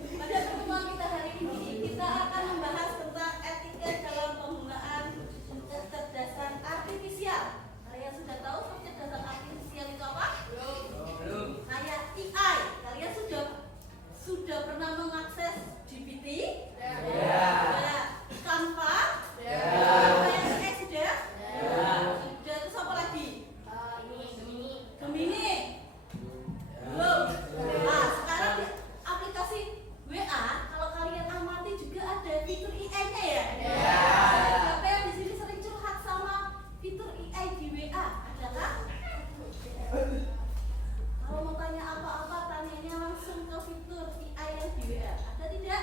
Pada pertemuan kita hari ini, kita akan membahas tentang etika dalam penggunaan kecerdasan artifisial. Kalian sudah tahu kecerdasan artifisial itu apa? Belum. Kayak AI. Kalian sudah pernah mengakses GPT? Ya. Canva? Ya. Kayak AI sudah? Ya. Sudah. Terus apa lagi? Gemini. Belum. Nah, sekarang di aplikasi WA, kalau kalian amati juga ada fitur AI-nya ya? Ya. Siapa yang di sini sering curhat sama fitur AI di WA? Adakah? Kalau mau tanya apa-apa, tanyanya langsung ke fitur AI yang di WA. Ada tidak?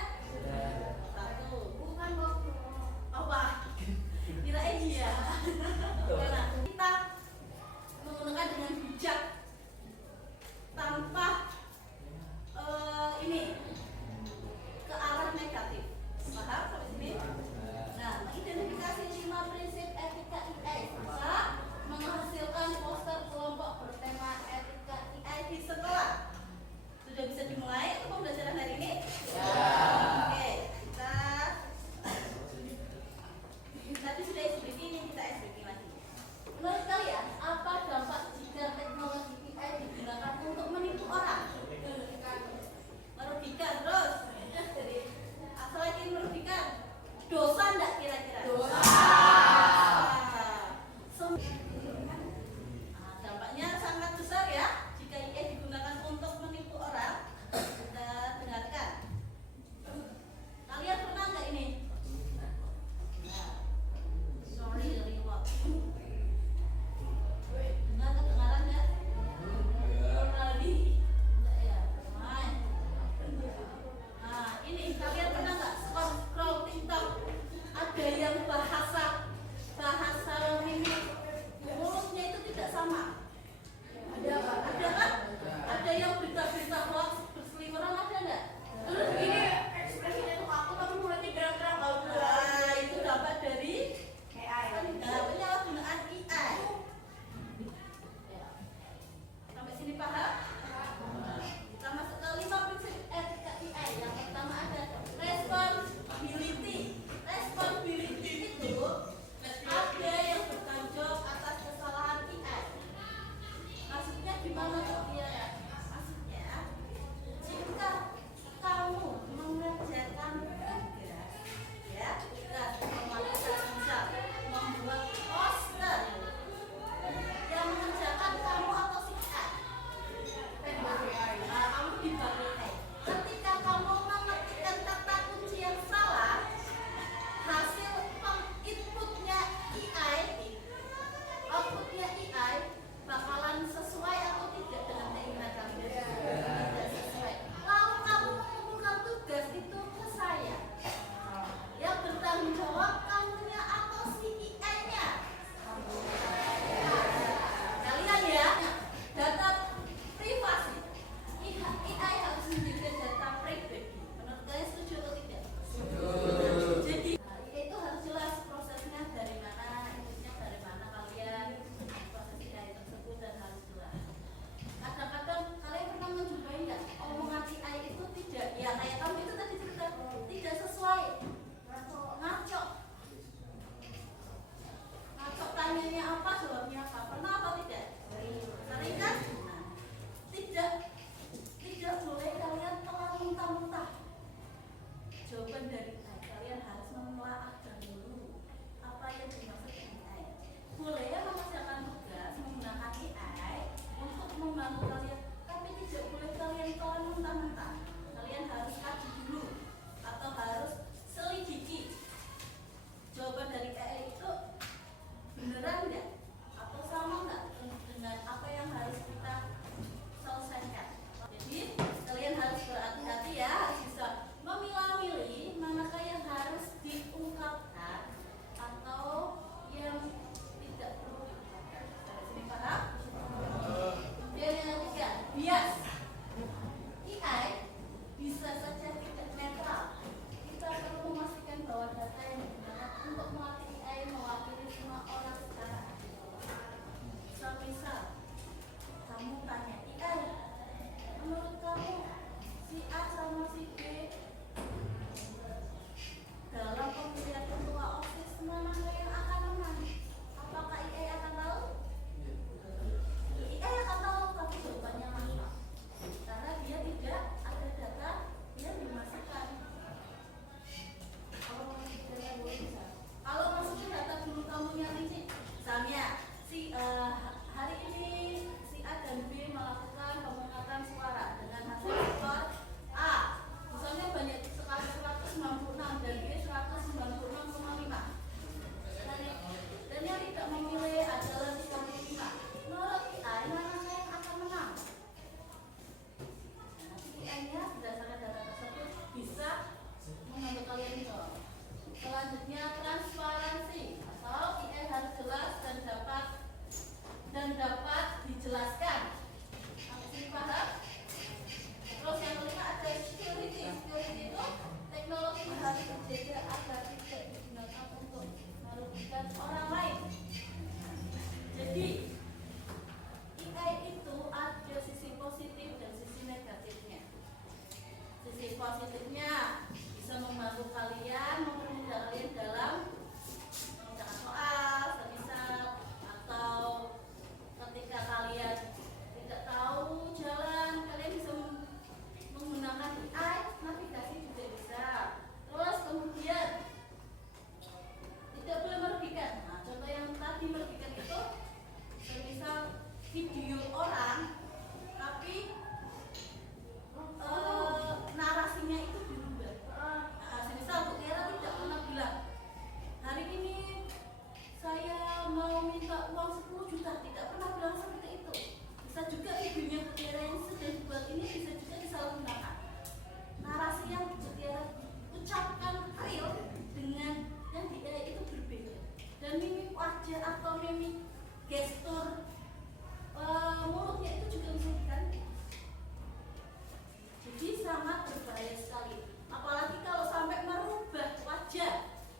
positifnya bisa membantu kalian, mempermudah kalian dalam mengerjakan soal, semisal atau ketika kalian tidak tahu jalan, kalian bisa menggunakan AI, navigasi juga bisa. Terus kemudian tidak boleh merugikan. Nah, contoh yang tadi merugikan itu semisal video orang tapi narasinya itu berubah. Nah, semisal Bu Tiara tidak pernah bilang hari ini saya mau minta uang 10 juta, tidak pernah bilang seperti itu. Bisa juga videonya Bu Tiara yang sudah dibuat ini bisa juga disalahgunakan. Narasi yang Bu Tiara ucapkan real dengan yang di AI itu berbeda. Dan mimik wajah atau mimik gestur mulutnya itu juga bisa diganti. Jadi sangat berbahaya sekali. Apalagi kalau sampai merubah wajah.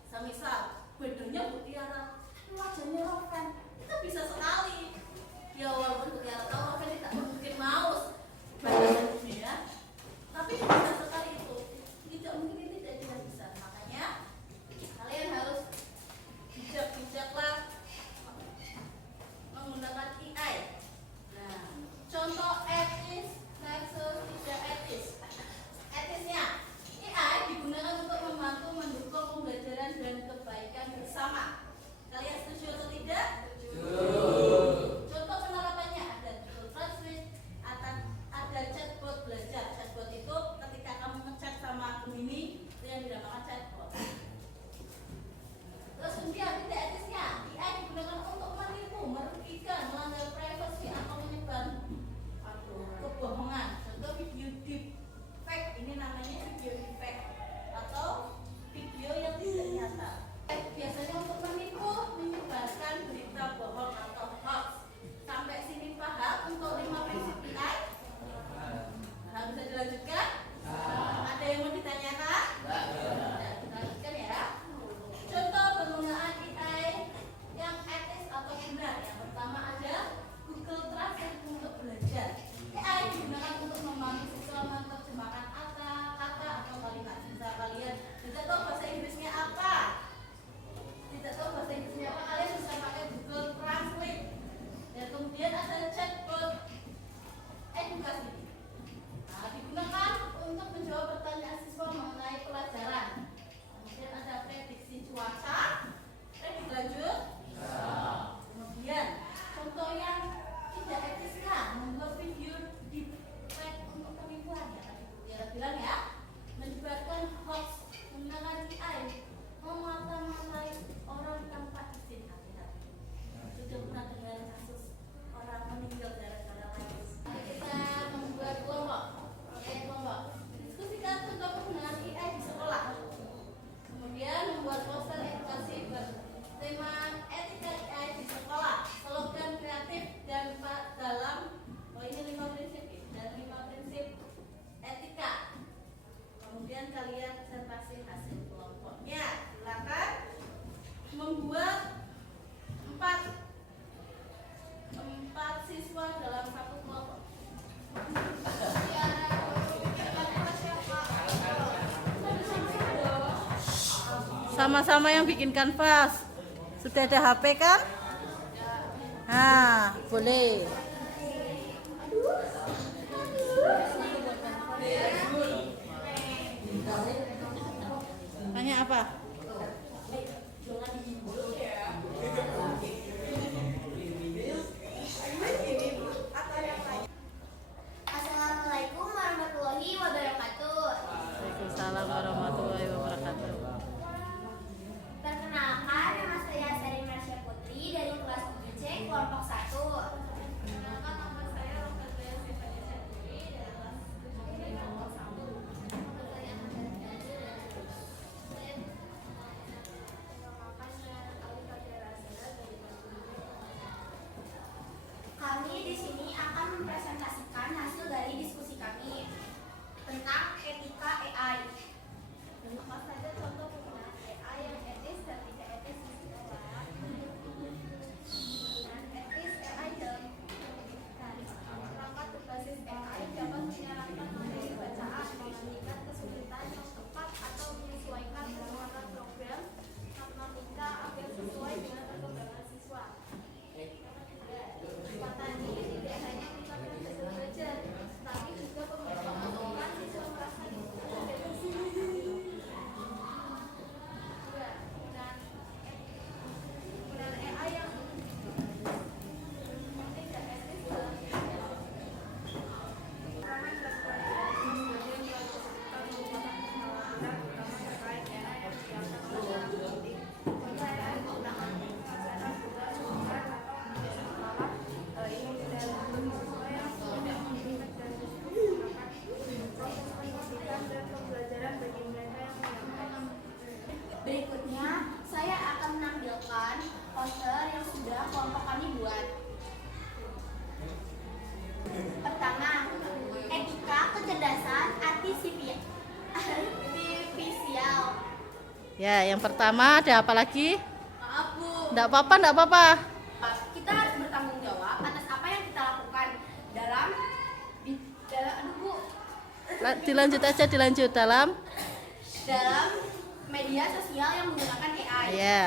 Semisal badannya Bu Tiara, wajahnya Roven, itu bisa sekali. Ya walaupun Bu Tiara tahu Roven tidak mungkin mouse badannya ya, tapi bisa sekali itu. Tidak mungkin tidak bisa. Makanya kalian harus bijak-bijaklah menggunakan AI. Nah, contoh etis versus tidak etis. Etisnya, AI digunakan untuk membantu mendukung pembelajaran dan kebaikan bersama. Kalian setuju atau tidak? Setuju. Contoh penerapannya ada Google Translate, ada chatbot belajar. Chatbot itu ketika kamu ngechat sama Gemini, itu yang dinamakan chatbot. Terus kemudian tidak etisnya, AI digunakan untuk menipu, merugikan, melanggar privasi atau menyebar kebohongan. Contoh video deep fake, ini namanya video deep fake atau video yang tidak nyata. Biasanya untuk menipu, menyebarkan berita bohong atau hoax. Sampai sini paham untuk 5 prinsip AI? Nah, bisa dilanjutkan? Ada yang mau ditanyakan? Nah, kita lanjutkan ya. Contoh penggunaan AI yang etis atau benar. Yang pertama ada Google Translate untuk belajar. AI digunakan untuk membantu siswa menerjemahkan kata atau kalimat. Misal kalian tidak tahu bahasa Inggrisnya apa, kalian bisa pakai Google Translate. Dan kemudian ada chatbot edukasi. Nah, digunakan untuk menjawab pertanyaan siswa mengenai pelajaran. Kemudian ada prediksi cuaca. Lanjut. Kemudian contoh yang tidak etisnya, membuat video di fake untuk penipuan ya tadi Bu Tiara bilang ya, menyebarkan hoax menggunakan AI, memata-matai orang tanpa izin. Hati-hati. Sudah pernah dengar kasus orang meninggal gara-gara virus. Kita membuat kelompok. Kelompok. Diskusikan tentang penggunaan AI di sekolah. Kemudian membuat poster edukasi bertema etika AI di sekolah, slogan kreatif dan dalam ini 5 prinsip dan 5 prinsip etika. Kemudian kalian presentasi hasil kelompoknya. Silakan membuat 4 siswa dalam satu kelompok. Sama-sama yang bikin kanvas. Sudah ada HP kan? Nah, boleh. Tanya apa? Assalamualaikum warahmatullahi wabarakatuh. Waalaikumsalam warahmatullahi wabarakatuh. Perkenalkan, nama saya Sari Marsha Putri dari kelas 7C kelompok 1. Perkenalkan, nama saya Rokalia Sivanisya Putri dari kelas 7 kelompok 1. Ya, yang pertama ada apa lagi? Maaf Bu, Enggak apa-apa, enggak apa-apa. kita harus bertanggung jawab atas apa yang kita lakukan dalam aduh Bu, Dilanjut aja, dilanjut dalam. dalam media sosial yang menggunakan AI. Ya.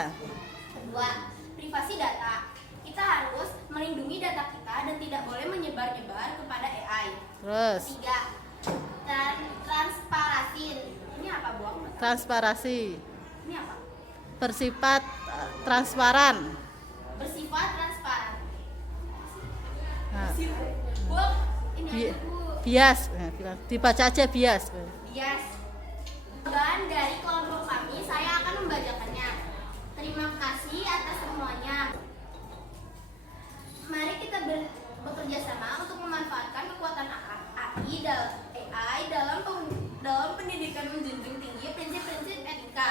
Kedua, privasi data. Kita harus melindungi data kita dan tidak boleh menyebar-nyebar kepada AI. Terus Tiga, transparasi. Ini apa Bu? Aku nggak tahu. transparasi. Ini apa? Bersifat transparan. Bersifat transparan. Nah, Bu, ini bi- aja Bu. bias. Dibaca aja bias. Bias. Dan dari kelompok kami, saya akan membacakannya. Terima kasih atas semuanya. Mari kita bekerja sama untuk memanfaatkan kekuatan AI dalam pendidikan menjunjung tinggi prinsip-prinsip etika.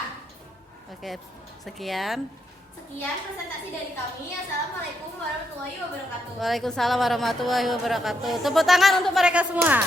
Oke, sekian. Sekian presentasi dari kami. Assalamualaikum warahmatullahi wabarakatuh. Waalaikumsalam warahmatullahi wabarakatuh. Tepuk tangan untuk mereka semua.